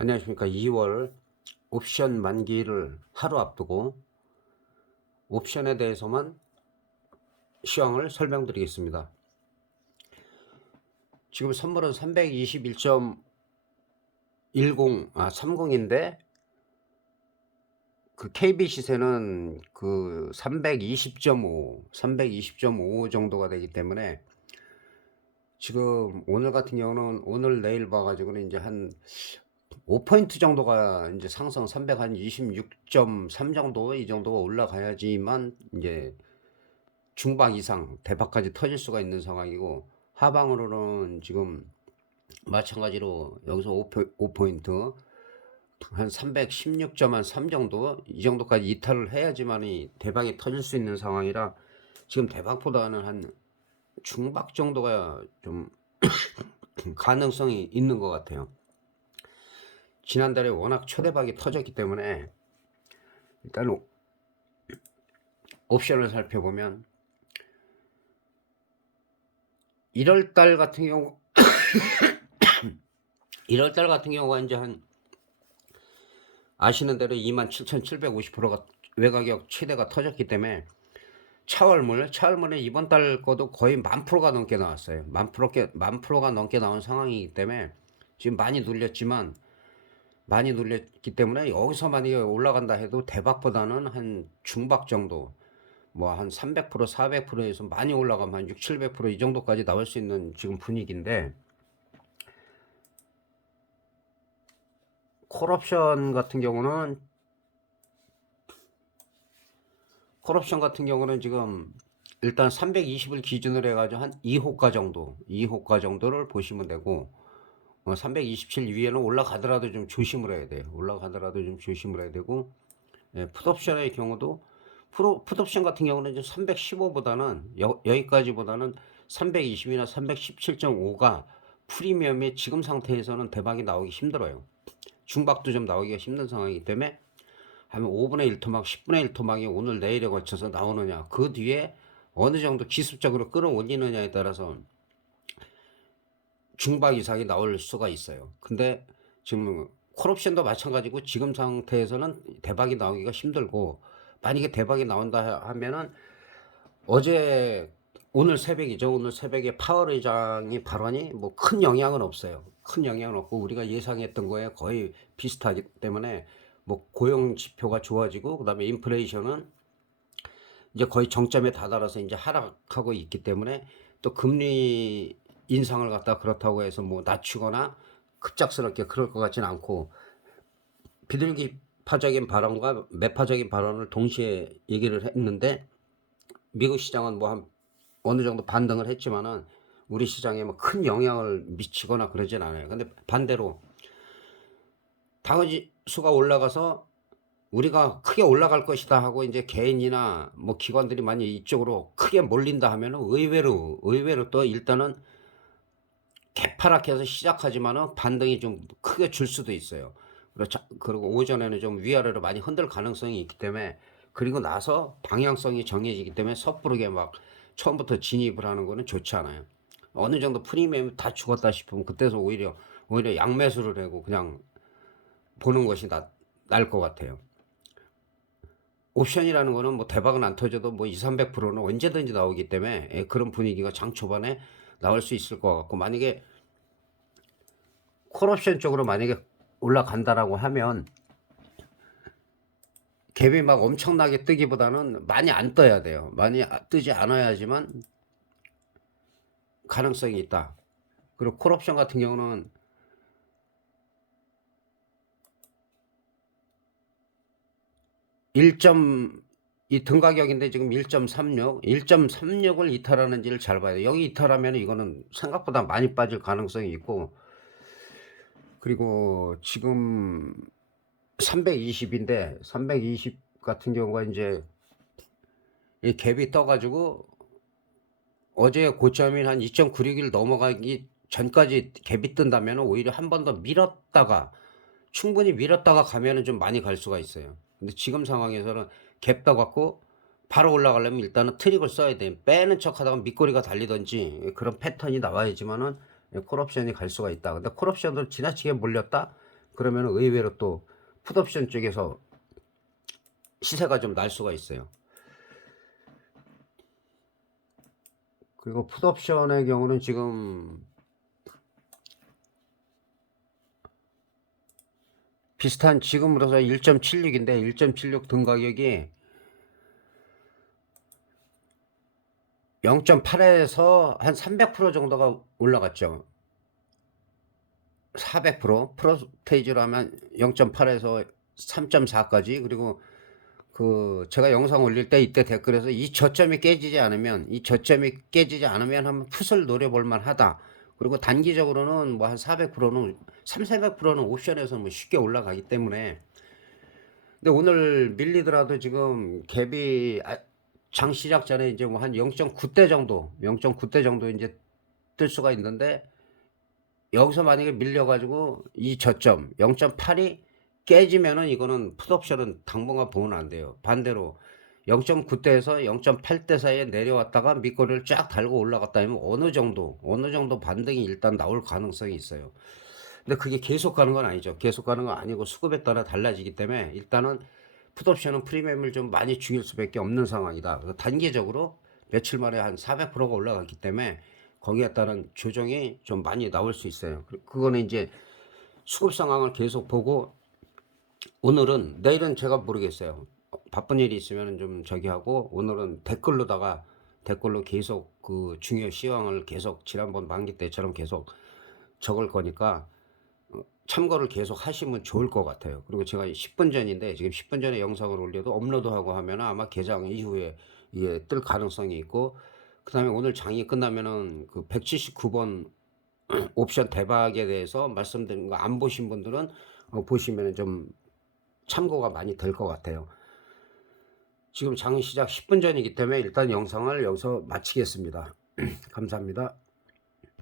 안녕하십니까. 2월 옵션 만기를 하루 앞두고 옵션에 대해서만 시황을 설명드리겠습니다. 지금 선물은 30인데 그 KB 시세는 그 320.5 정도가 되기 때문에 지금 오늘 같은 경우는 오늘 내일 봐가지고는 이제 한 5포인트 정도가 이제 상승 326.3 정도 이 정도가 올라가야지만 이제 중박 이상 대박까지 터질 수가 있는 상황이고, 하방으로는 지금 마찬가지로 여기서 5포인트 한 316.3 정도 이 정도까지 이탈을 해야지만이 대박이 터질 수 있는 상황이라 지금 대박보다는 한 중박 정도가 좀 가능성이 있는 것 같아요. 지난달에 워낙 초대박이 터졌기 때문에 일단 옵션을 살펴보면 1월달 같은 경우 1월달 같은 경우가 이제 한 아시는 대로 27,750%가 외가격 최대가 터졌기 때문에 차월물에 이번 달 거도 거의 10,000%가 넘게 나왔어요. 10,000%가 넘게 나온 상황이기 때문에 지금 많이 눌렸기 때문에 여기서 만약에 올라간다 해도 대박보다는 한 중박 정도, 뭐 한 300% 400%에서 많이 올라가면 한 6, 700%이 정도까지 나올 수 있는 지금 분위기인데, 콜옵션 같은 경우는 지금 일단 320을 기준으로 해가지고 한 2호가 정도를 보시면 되고, 327 위에는 올라가더라도 좀 조심을 해야 돼요. 예, 풋옵션의 경우도 풋옵션 같은 경우는 이제 315보다는 여기까지보다는 320이나 317.5가 프리미엄의 지금 상태에서는 대박이 나오기 힘들어요. 중박도 좀 나오기가 힘든 상황이기 때문에 하면 5분의 1 토막, 10분의 1 토막이 오늘 내일에 걸쳐서 나오느냐, 그 뒤에 어느 정도 기습적으로 끌어올리느냐에 따라서 중박 이상이 나올 수가 있어요. 근데 지금 콜옵션도 마찬가지고 지금 상태에서는 대박이 나오기가 힘들고, 만약에 대박이 나온다 하면은 어제 오늘 새벽이죠. 오늘 새벽에 파월 의장이 발언이 뭐 큰 영향은 없어요. 큰 영향은 없고 우리가 예상했던 거에 거의 비슷하기 때문에 뭐 고용 지표가 좋아지고 그다음에 인플레이션은 이제 거의 정점에 다다라서 이제 하락하고 있기 때문에 또 금리 인상을 갖다 그렇다고 해서 뭐 낮추거나 급작스럽게 그럴 것 같지는 않고, 비둘기파적인 발언과 매파적인 발언을 동시에 얘기를 했는데 미국 시장은 뭐 한 어느 정도 반등을 했지만은 우리 시장에 뭐 큰 영향을 미치거나 그러진 않아요. 근데 반대로 당지수가 올라가서 우리가 크게 올라갈 것이다 하고 이제 개인이나 뭐 기관들이 많이 이쪽으로 크게 몰린다 하면은 의외로 또 일단은 개파락해서 시작하지만은 반등이 좀 크게 줄 수도 있어요. 그리고 오전에는 좀 위아래로 많이 흔들 가능성이 있기 때문에, 그리고 나서 방향성이 정해지기 때문에 섣부르게 막 처음부터 진입을 하는 거는 좋지 않아요. 어느 정도 프리미엄이 다 죽었다 싶으면 그때서 오히려 양매수를 하고 그냥 보는 것이 나을 것 같아요. 옵션이라는 거는 뭐 대박은 안 터져도 뭐 2, 300%는 언제든지 나오기 때문에 그런 분위기가 장 초반에 나올 수 있을 것 같고, 만약에 콜옵션 쪽으로 만약에 올라간다라고 하면 갭이 막 엄청나게 뜨기보다는 많이 안 떠야 돼요. 많이 뜨지 않아야지만 가능성이 있다. 그리고 콜옵션 같은 경우는 이 등가격인데 지금 1.36을 이탈하는지를 잘 봐야 돼요. 여기 이탈하면 이거는 생각보다 많이 빠질 가능성이 있고, 그리고 지금 320인데 320 같은 경우가 이제 이 갭이 떠가지고 어제 고점인 한 2.96일 넘어가기 전까지 갭이 뜬다면 오히려 한 번 더 충분히 밀었다가 가면은 좀 많이 갈 수가 있어요. 근데 지금 상황에서는 갭 떠갖고 바로 올라가려면 일단은 트릭을 써야 돼. 빼는 척 하다가 밑꼬리가 달리든지 그런 패턴이 나와야지만은 콜옵션이 갈 수가 있다. 근데 콜옵션도 지나치게 몰렸다? 그러면 의외로 또 풋옵션 쪽에서 시세가 좀 날 수가 있어요. 그리고 풋옵션의 경우는 지금 비슷한 지금으로서 1.76인데 1.76 등 가격이 0.8에서 한 300% 정도가 올라갔죠. 400% 프로테이지로 하면 0.8에서 3.4까지. 그리고 그 제가 영상 올릴 때 이때 댓글에서 이 저점이 깨지지 않으면 한번 풋을 노려볼 만하다. 그리고 단기적으로는 뭐 한 400%는 300~400%는 옵션에서 뭐 쉽게 올라가기 때문에. 근데 오늘 밀리더라도 지금 갭이 장 시작 전에 이제 뭐 한 0.9대 정도, 0.9대 정도 이제 뜰 수가 있는데, 여기서 만약에 밀려 가지고 이 저점 0.8이 깨지면은 이거는 풋옵션은 당분간 보면 안 돼요. 반대로 0.9대에서 0.8대 사이에 내려왔다가 밑거리를 쫙 달고 올라갔다 하면 어느 정도 반등이 일단 나올 가능성이 있어요. 근데 그게 계속 가는 건 아니죠. 계속 가는 건 아니고 수급에 따라 달라지기 때문에 일단은 풋옵션은 프리미엄을 좀 많이 죽일 수밖에 없는 상황이다. 단기적으로 며칠 만에 한 400%가 올라갔기 때문에 거기에 따른 조정이 좀 많이 나올 수 있어요. 그거는 이제 수급 상황을 계속 보고, 내일은 제가 모르겠어요. 바쁜 일이 있으면 좀 저기 하고, 오늘은 댓글로 계속 그 중요 시황을 계속 지난번 만기 때처럼 계속 적을 거니까 참고를 계속 하시면 좋을 것 같아요. 그리고 제가 10분 전인데 지금 10분 전에 영상을 올려도 업로드하고 하면 아마 개장 이후에 이게 뜰 가능성이 있고, 그 다음에 오늘 장이 끝나면은 그 179번 옵션 대박에 대해서 말씀드린 거 안 보신 분들은 보시면 좀 참고가 많이 될 것 같아요. 지금 장 시작 10분 전이기 때문에 일단 영상을 여기서 마치겠습니다. 감사합니다.